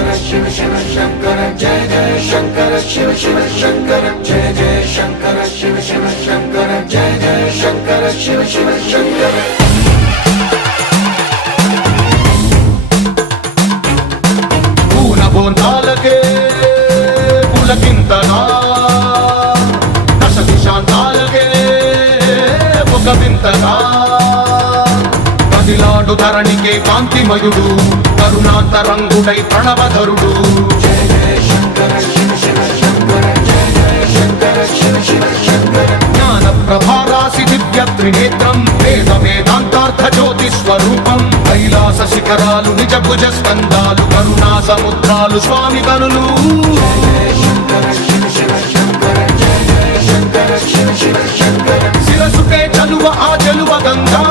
शंकर शिव शिव शंकर जय जय शंकर शिव शिव शंकर जय जय शंकर शिव शिव शंकर जय जय शंकर शिव शिव शंकर पूर्ण बोंदालके पुलकिंतगा दश दिशांतालके ఒక వింతగా కదిలాడు ధరణికే కాంతిమయుడు కరుణాంతరంగుడై ప్రణవధరుడు జయ జయ శంకర శివ శివ శంకర జయ జయ శంకర శివ శివ శంకర జ్ఞాన ప్రభారాసి దివ్య త్రినేత్రం వేద వేదాంతార్థ జ్యోతి స్వరూపం కైలాస శిఖరాలు నిజ భుజ స్కందాలు కరుణా సముద్రాలు స్వామి కనులు జయ జయ శంకర శివ శివ శంకర జయ జయ శంకర శివ శివ శంకర శిరసుకే చలువ ఆ జలువ గంగా